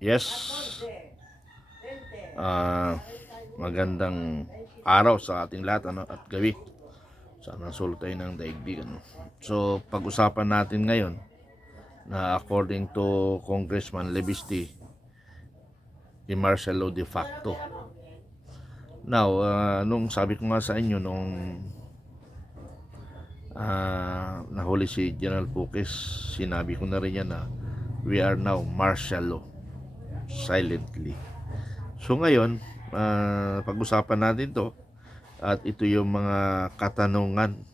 Yes, ah, magandang araw sa ating lahat at gabi. Sana sultay ng daigdig. So, pag-usapan natin ngayon na according to Congressman Levisti, di martial law de facto. Now, nung sabi ko nga sa inyo nung nahuli si General Pukis, sinabi ko na rin yan na we are now martial law silently. So ngayon, pag-usapan natin to at ito yung mga katanungan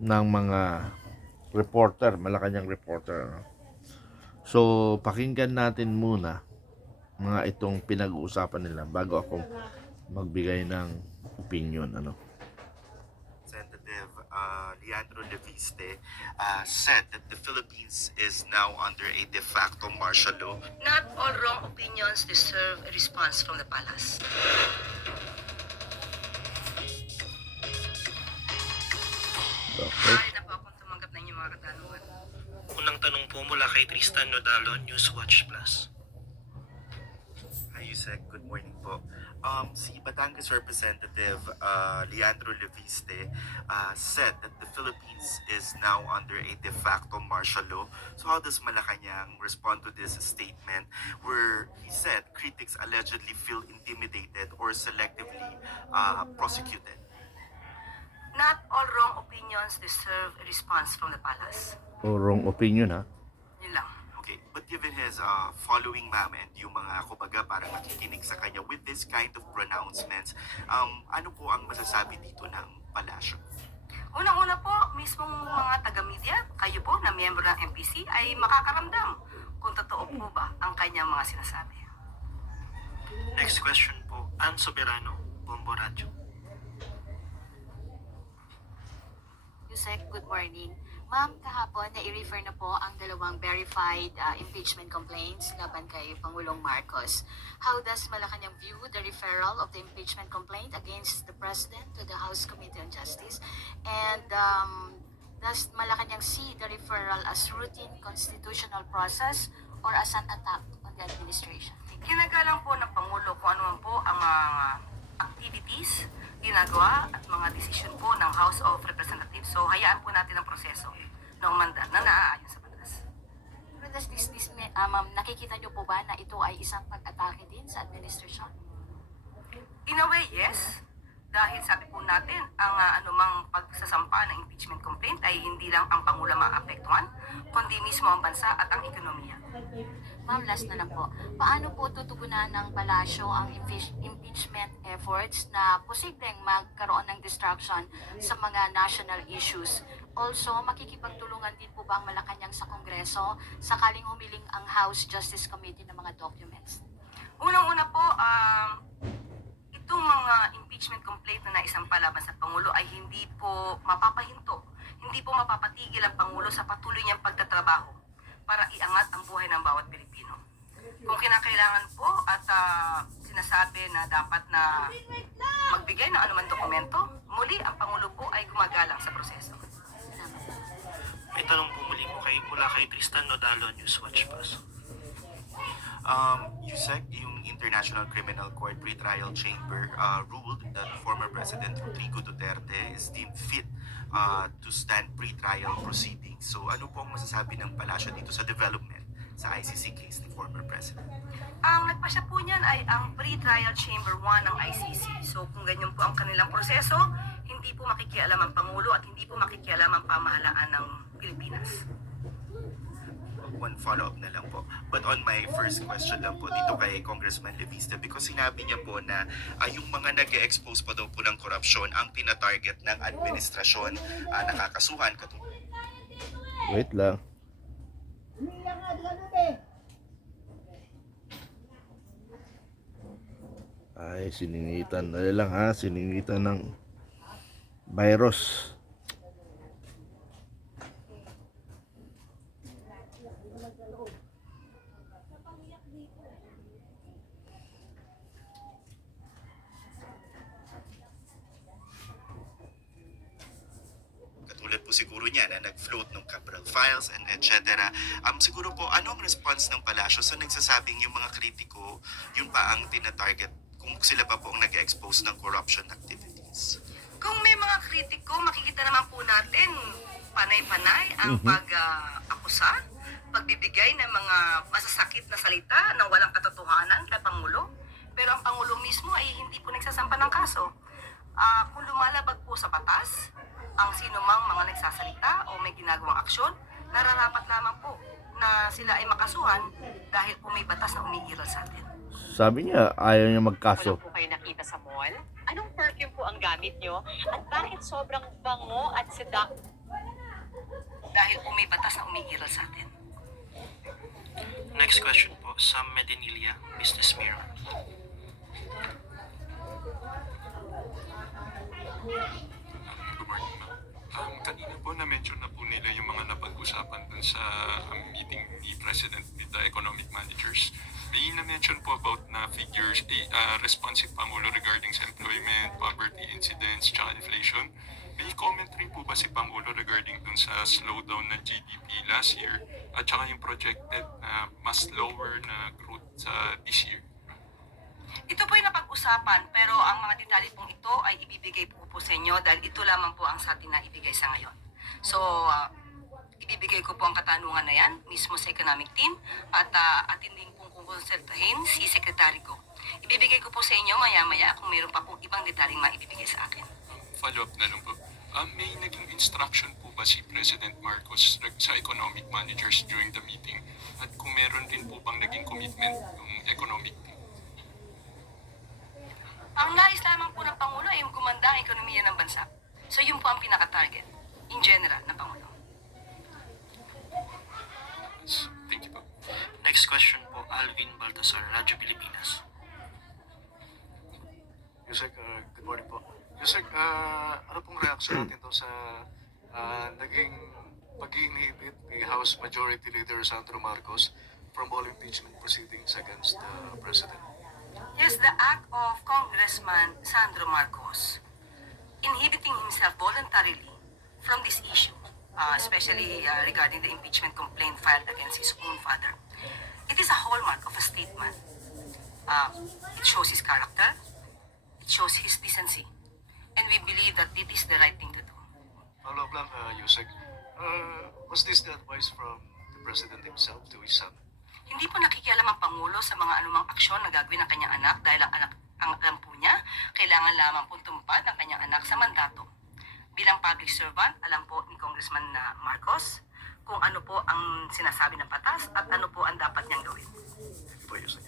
ng mga reporter, Malacanang reporter. So pakinggan natin muna mga itong pinag-uusapan nila bago ako magbigay ng opinion. Representative Leandro Leviste said that the Philippines is now under a de facto martial law. Not all wrong opinions deserve a response from the palace. Okay. Ay, na po akong tumanggap na inyong mga katanungan. Unang tanong po mula kay Tristan Nodalo, Newswatch Plus. Hi, Yusek. Good morning po. Si Batangas Representative Leandro Leviste said that the Philippines is now under a de facto martial law. So how does Malacanang respond to this statement where he said critics allegedly feel intimidated or selectively prosecuted? Not all wrong opinions deserve a response from the palace. O wrong opinion ha. Yun lang. Okay, but given his following, ma'am, and yung mga kumbaga parang nakikinig sa kanya with this kind of pronouncements, ano po ang masasabi dito ng palasyo? Unang-una po, mismong mga taga-media, kayo po na miyembro ng MPC ay makakaramdam kung totoo po ba ang kanyang mga sinasabi. Next question po, Ann Soberano, Bombo Radyo. Yusek, good morning. Ma'am, kahapon na i-refer na po ang dalawang verified impeachment complaints laban kay Pangulong Marcos. How does Malacanang view the referral of the impeachment complaint against the President to the House Committee on Justice? And does Malacanang see the referral as routine constitutional process or as an attack on the administration? Ginagalang po ng Pangulo kung ano man po ang mga activities, ginagawa at mga desisyon po ng House of Representatives. So hayaan po natin ang proseso ng mandat na naaayon sa batas. Pero does ma'am, nakikita niyo po ba na ito ay isang pag-atake din sa administrasyon? In a way, yes. Dahil sabi po natin, ang anumang pagsasampa ng impeachment complaint ay hindi lang ang Pangulo maapektuhan, kundi mismo ang bansa at ang ekonomiya. Ma'am, last na lang po. Paano po tutugunan ng palasyo ang impeachment efforts na posibleng magkaroon ng distraction sa mga national issues? Also, makikipagtulungan din po ba ang Malacanang sa Kongreso sakaling humiling ang House Justice Committee ng mga documents? Unang-una po, itong mga impeachment complaint na naisampa laban sa Pangulo ay hindi po mapapahinto, hindi po mapapatigil ang Pangulo sa patuloy niyang pagtatrabaho para iangat ang buhay ng bawat Pilipino. Kung kinakailangan po at sinasabi na dapat na magbigay ng anumang dokumento, muli ang Pangulo po ay gumagalang sa proseso. May tanong po muli po mula kay Tristan Nodalo, Newswatch Plus. Yusek, yung International Criminal Court Pre-Trial Chamber ruled that former President Rodrigo Duterte is deemed fit to stand pre-trial proceedings. So ano po ang masasabi ng palasyo dito sa development sa ICC case ni former President? Ang nagpasya po niyan ay ang Pre-Trial Chamber 1 ng ICC. So kung ganyan po ang kanilang proseso, hindi po makikialam ang Pangulo at hindi po makikialam ang pamahalaan ng Pilipinas. One follow-up na lang po. But on my first question lang po dito kay Congressman Leviste, because sinabi niya po na yung mga nag-expose pa daw po ng korupsyon ang tina-target ng administrasyon nakakasuhan. Wait lang. Ay, siningitan. Dali lang ha, siningitan ng virus. Katulad po siguro niya na nag-float ng Cabral Files and etc. Siguro po, ano ang response ng palasyo sa nagsasabing yung mga kritiko, yun pa ang tinatarget kung sila pa po ang nag-expose ng corruption activities? Kung may mga kritiko, makikita naman po natin panay-panay ang pag-akusa, pagbibigay ng mga masasakit na salita na walang katotohanan kay Pangulo. Pero ang Pangulo mismo ay hindi po nagsasampa ng kaso. Kung lumalabag po sa batas, ang sino mang mga nagsasalita o may ginagawang aksyon, nararapat lamang po na sila ay makasuhan dahil po may batas na umiiral sa atin. Sabi niya, ayaw niya magkaso. Wala po kayo nakita sa mall? Anong perfume po ang gamit nyo? At bakit sobrang bango at Dahil po may batas na umiiral sa atin. Next question po, Sam Medinilla, Business Mirror. Good morning, ma'am. Kanina po na-mention na po nila yung mga napag-usapan dun sa meeting ni President with the economic managers. May na-mention po about na figures, responsive Pangulo regarding sa employment, poverty incidents, tsaka inflation. May comment rin po ba si Pangulo regarding dun sa slowdown ng GDP last year at tsaka yung projected na mas lower na growth sa this year? Ito po yung napag-usapan, pero ang mga detalye pong ito ay ibibigay po sa inyo dahil ito lamang po ang sa atin na ibigay sa ngayon. So, ibibigay ko po ang katanungan na yan mismo sa economic team at atin din pong kukonsultahin si Secretary Go. Ibibigay ko po sa inyo maya-maya kung mayroon pa pong ibang detalyeng maibibigay sa akin. Follow-up na lang po. May naging instruction po ba si President Marcos sa economic managers during the meeting? At kung meron din po bang naging commitment yung economic team? Ang nais lamang po ng Pangulo ay yung gumanda ang ekonomiya ng bansa. So yun po ang pinaka-target in general ng Pangulo. Thank you po. Next question po, Alvin Baltasar, Radyo Pilipinas. Yusek, good morning po. Yusek, ano pong reaksyon natin to sa naging pag-inhibit ni House Majority Leader Sandro Marcos from all impeachment proceedings against the President? Yes, the act of Congressman Sandro Marcos inhibiting himself voluntarily from this issue, especially regarding the impeachment complaint filed against his own father. It is a hallmark of a statesman. It shows his character, it shows his decency, and we believe that it is the right thing to do. Follow-up lang, Yusek. Was this the advice from the President himself to his son? Hindi po nakikialam ang Pangulo sa mga anumang aksyon na gagawin ng kanyang anak dahil ang alam po niya, kailangan lamang pong tumupad ang kanyang anak sa mandato. Bilang public servant, alam po ni Congressman Marcos kung ano po ang sinasabi ng batas at ano po ang dapat niyang gawin. Thank you po, Yusek.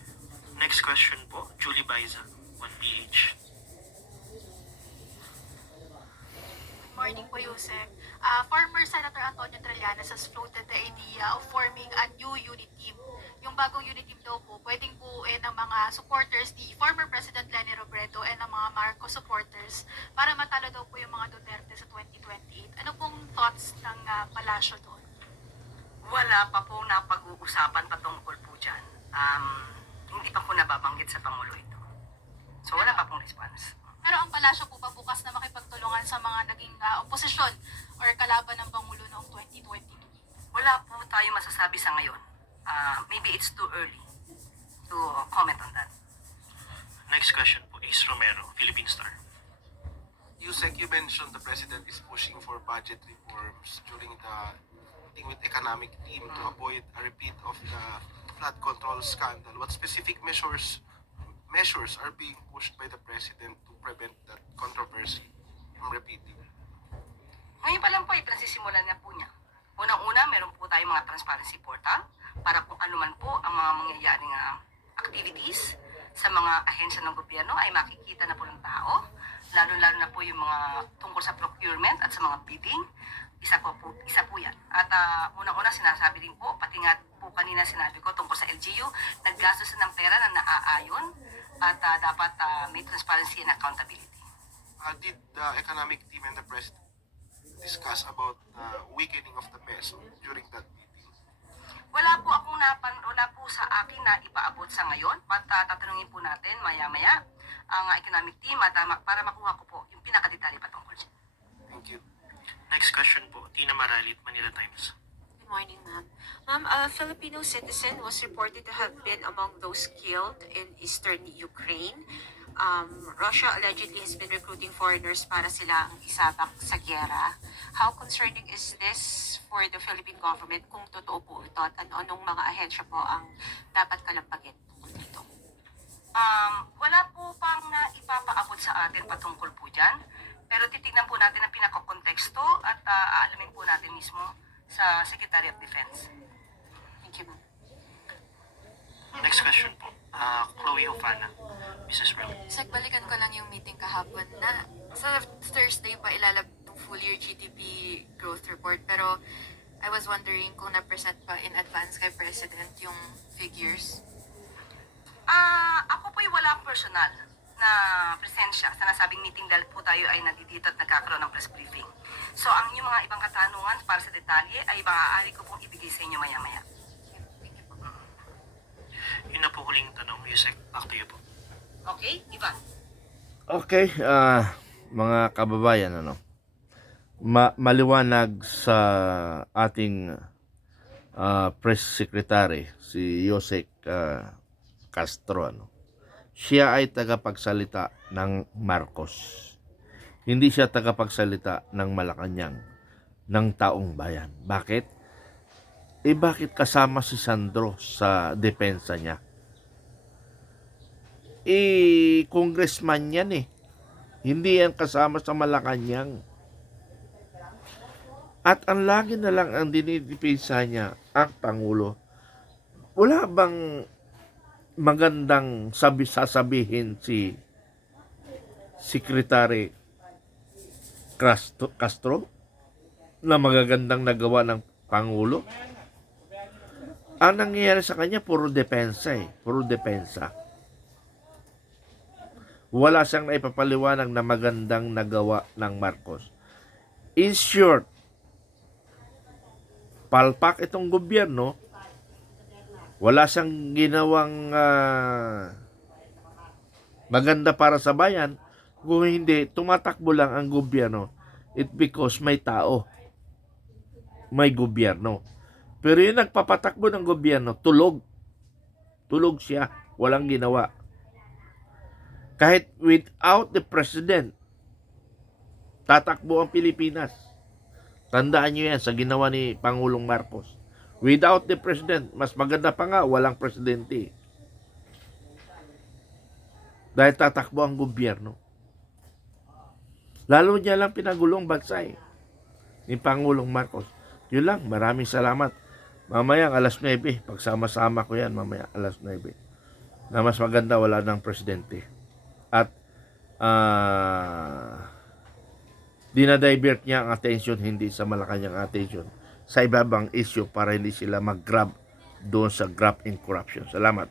Next question po, Julie Baiza, 1PH. Morning po, Yusek. Former Senator Antonio Trillanes has floated the idea of forming a new unit team. Yung bagong unit team daw po, pwedeng buuin ng mga supporters ni former President Leni Robredo and ng mga Marcos supporters para matalo daw po yung mga Duterte sa 2028. Ano pong thoughts ng palasyo doon? Wala pa po napag-uusapan patungkol po dyan. Hindi pa po nababanggit sa Pangulo ito. So wala pa pong response. Pero ang palasyo po ba bukas na makipagtulungan sa mga naging oposisyon or kalaban ng Pangulo noong 2022? Wala po tayo masasabi sa ngayon. Maybe it's too early to comment on that. Next question po, Ace Romero, Philippine Star. Yusek, you mentioned the president is pushing for budget reforms during the meeting with economic team to avoid a repeat of the flood control scandal. What specific measures are being pushed by the president to prevent that controversy from repeating? Ngayon pa lang po, ipinansisimulan na po niya. Unang-una, meron po tayong mga transparency portal para kung ano man po ang mga mangyayaring activities sa mga ahensya ng gobyerno ay makikita na po ng tao, lalo-lalo na po yung mga tungkol sa procurement at sa mga bidding. Isa po yan. At unang-una sinasabi din po, pati nga po kanina sinabi ko tungkol sa LGU, naggastos ng pera na naaayon at dapat may transparency and accountability. Did the economic team and the president discuss about the weakening of the peso during that meeting? Wala po sa akin na ipaabot sa ngayon. Tatanungin po natin maya-maya ang economic team at para makuha ko po yung pinakadetalye patungkol siya. Thank you. Next question po, Tina Maralit, Manila Times. Good morning, ma'am. Ma'am, a Filipino citizen was reported to have been among those killed in eastern Ukraine. Russia allegedly has been recruiting foreigners para silang isabak sa gyera. How concerning is this for the Philippine government kung totoo po ito at anong mga ahensya po ang dapat kalampagin tungkol dito? Wala po pang ipapaabot sa atin patungkol po dyan. Pero titignan po natin ang pinaka-konteksto at aalamin po natin mismo sa Secretary of Defense. Thank you, ma'am. Next question po, Chloe Ofana, Mrs. World. Balikan ko lang yung meeting kahapon na sa Thursday pa ilalab yung full year GDP growth report, pero I was wondering kung na-present pa in advance kay President yung figures. Ako po'y walang personal na presensya sa nasabing meeting dahil po tayo ay nandito at nagkakaroon ng press briefing. So ang inyong mga ibang katanungan para sa detalye ay maaari ko pong ibigay sa inyo maya-maya. Yun na po huling tanong, Yusek, back to you po. Okay, Ivan? Okay, mga kababayan, maliwanag sa ating press secretary, si Yusek Castro, siya ay tagapagsalita ng Marcos. Hindi siya tagapagsalita ng Malacanang, ng taong bayan. Bakit? Bakit kasama si Sandro sa depensa niya? Congressman yan Hindi yan kasama sa Malacanang. At ang lagi na lang ang dinidipisa niya, ang Pangulo. Wala bang magandang sasabihin si Secretary Castro na magagandang nagawa ng Pangulo? Ang nangyayari sa kanya, puro depensa Puro depensa. Wala siyang naipapaliwanag na magandang nagawa ng Marcos. In short, palpak itong gobyerno, wala siyang ginawang maganda para sa bayan. Kung hindi, tumatakbo lang ang gobyerno. It because may tao. May gobyerno. Pero yung nagpapatakbo ng gobyerno, tulog. Tulog siya. Walang ginawa. Kahit without the president, tatakbo ang Pilipinas. Tandaan nyo yan sa ginawa ni Pangulong Marcos. Without the president, mas maganda pa nga, walang presidente. Dahil tatakbo ang gobyerno. Lalo niya lang pinagulong bansa ni Pangulong Marcos. Yun lang, maraming salamat. Mamaya alas 9, pagsama-sama ko yan, mamaya alas 9. Na mas maganda, wala ng presidente. At dinadivert niya ang attention, hindi sa Malacanang attention, sa ibabang issue para hindi sila mag-grab doon sa graft in corruption. Salamat.